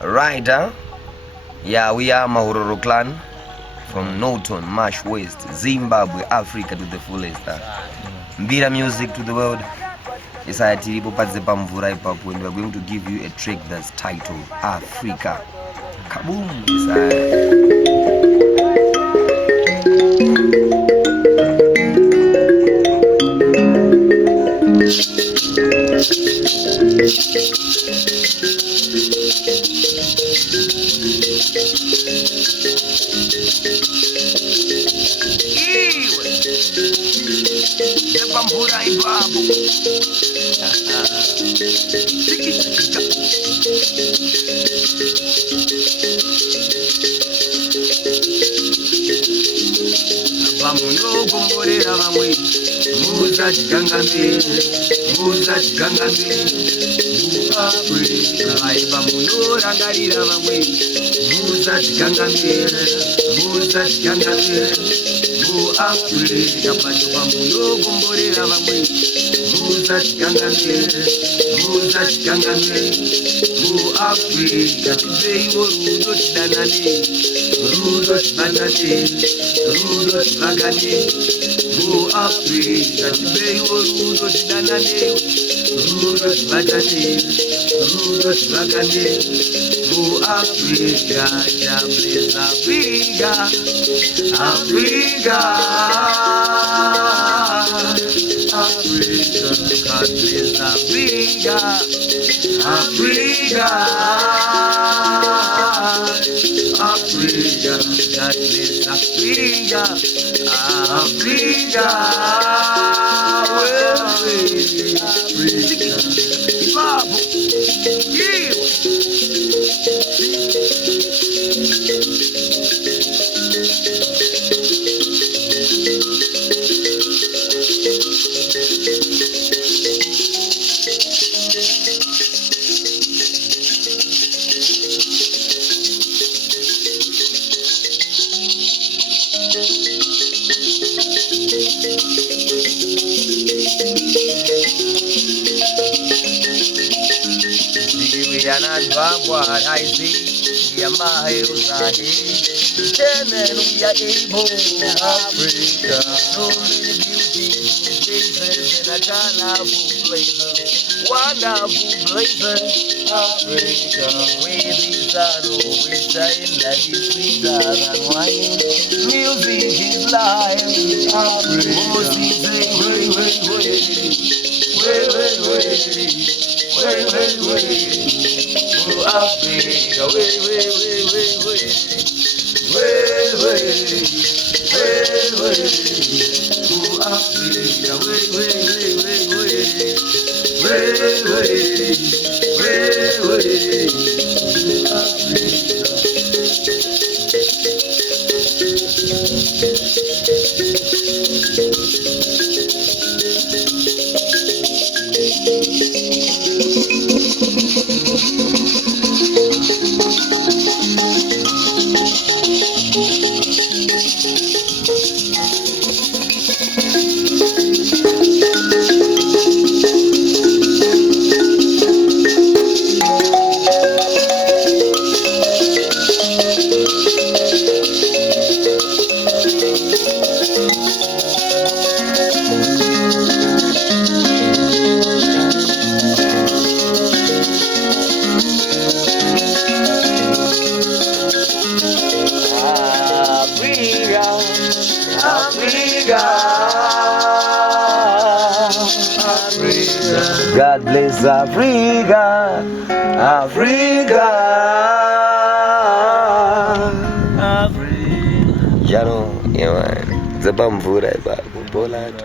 Right, huh? Yeah, we are Mahororo clan from Norton, Marsh West, Zimbabwe, Africa to the fullest. Mbira music to the world. Yes, I tiripo padze pamvura ipapo, and we are going to give you a track that's titled Africa. Kaboom! Pamvura ipapo. Vamunogomborera vamwe muzachigangamire muAfrica. Vamunorangarira vamwe muzachigangamire muAfrica. Pano vamunogomborera vamwe muzachigangamire muAfrica. Tibveiwo rudo tidanane, rudo tibanane, rudo tivagane muAfrica. Tibveiwo rudo tidanane, rudo tibatane, rudo tivagane muAfrica. Bless Africa, Africa, Africa. God bless Africa, Africa, Africa. God bless Africa, Africa. We are not backward, I see. We are miles ahead. And we are able, Africa. So many beautiful places in a colorful places, wonderful places, Africa. Where the sun always shine like it's sweeter than wine. Music is life, Africa. Africa, God bless Africa, Africa, Africa. Ya no, yeah man. Zabamvura iba, bola tu